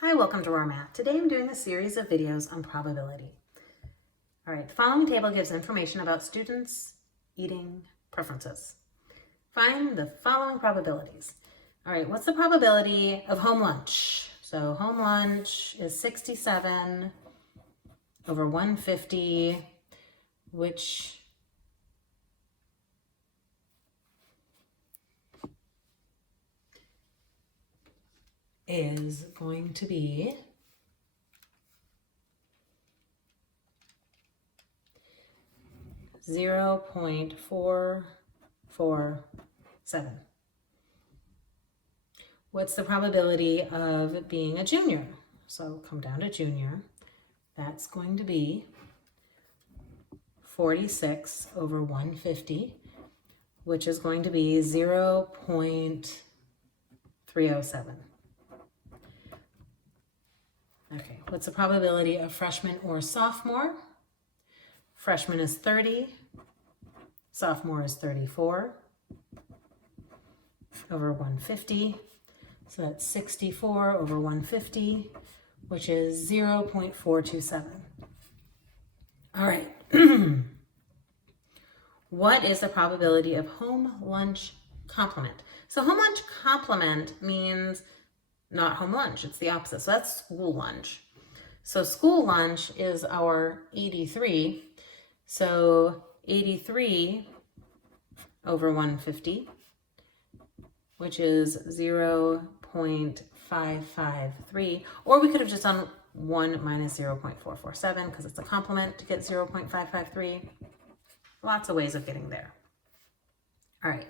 Hi, welcome to our math. Today I'm doing a series of videos on probability. All right, the following table gives information about students' eating preferences. Find the following probabilities. All right, what's the probability of home lunch? So home lunch is 67 over 150, which is going to be 0.447. What's the probability of being a junior? So come down to junior. That's going to be 46 over 150, which is going to be 0.307. Okay, what's the probability of freshman or sophomore? Freshman is 30, sophomore is 34 over 150. So that's 64 over 150, which is 0.427. All right. What is the probability of home lunch complement? So home lunch complement means not home lunch. It's the opposite. So that's school lunch. So school lunch is our 83. So 83 over 150, which is 0.553. Or we could have just done 1 minus 0.447 because it's a complement to get 0.553. Lots of ways of getting there. All right,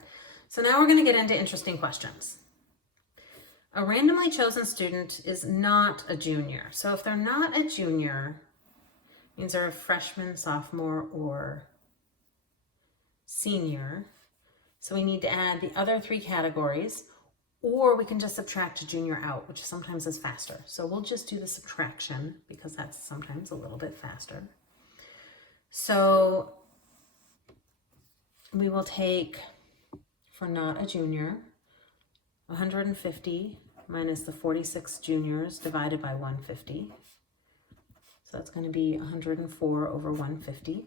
so now we're going to get into interesting questions. A randomly chosen student is not a junior. So if they're not a junior, it means they're a freshman, sophomore, or senior. So we need to add the other three categories, or we can just subtract a junior out, which sometimes is faster. So we'll just do the subtraction because that's sometimes a little bit faster. So we will take, for not a junior, 150 minus the 46 juniors divided by 150. So that's going to be 104 over 150,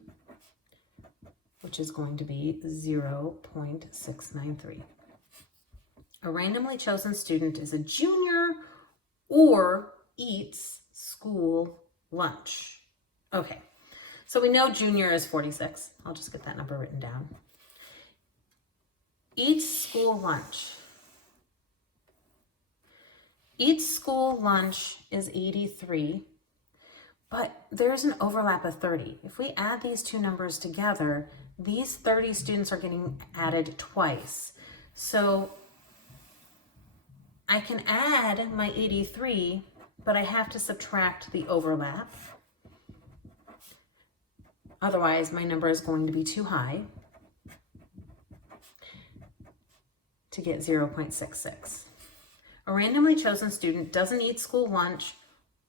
which is going to be 0.693. A randomly chosen student is a junior or eats school lunch. Okay, so we know junior is 46. I'll just get that number written down. Eats school lunch. Eats school lunch is 83, but there's an overlap of 30. If we add these two numbers together, these 30 students are getting added twice. So I can add my 83, but I have to subtract the overlap. Otherwise, my number is going to be too high to get 0.66. A randomly chosen student doesn't eat school lunch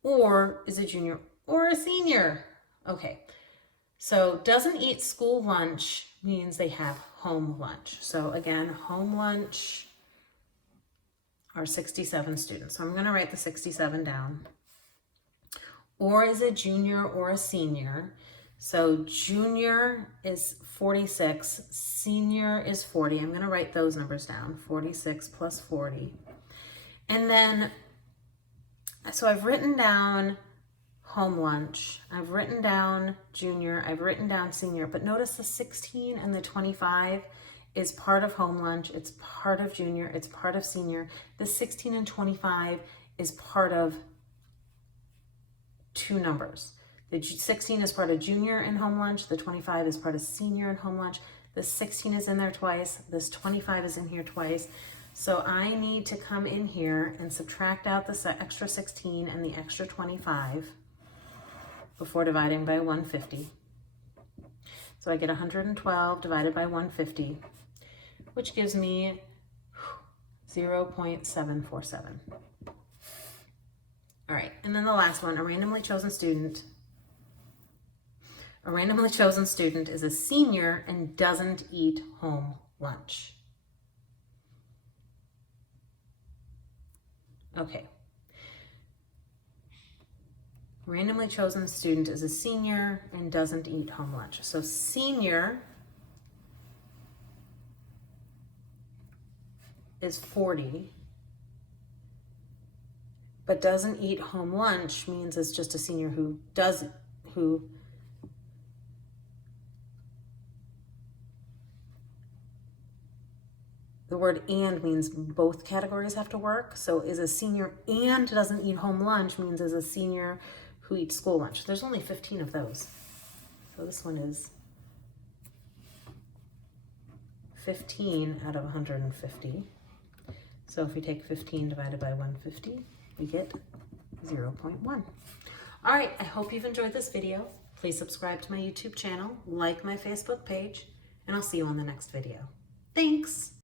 or is a junior or a senior. Okay, so doesn't eat school lunch means they have home lunch. So again, home lunch are 67 students. So I'm going to write the 67 down. Or is a junior or a senior. So junior is 46, senior is 40. I'm going to write those numbers down, 46 plus 40. And then, so I've written down home lunch, I've written down junior, I've written down senior, but notice the 16 and the 25 is part of home lunch, it's part of junior, it's part of senior. The 16 and 25 is part of two numbers. The 16 is part of junior in home lunch, the 25 is part of senior in home lunch. The 16 is in there twice, this 25 is in here twice. So I need to come in here and subtract out the extra 16 and the extra 25 before dividing by 150. So I get 112 divided by 150, which gives me 0.747. All right, and then the last one, a randomly chosen student. A randomly chosen student is a senior and doesn't eat home lunch. Okay, randomly chosen student is a senior and doesn't eat home lunch. So senior is 40, but doesn't eat home lunch means it's just a senior who the word and means both categories have to work. So is a senior and doesn't eat home lunch means is a senior who eats school lunch. There's only 15 of those. So this one is 15 out of 150. So if we take 15 divided by 150, we get 0.1. All right, I hope you've enjoyed this video. Please subscribe to my YouTube channel, like my Facebook page, and I'll see you on the next video. Thanks.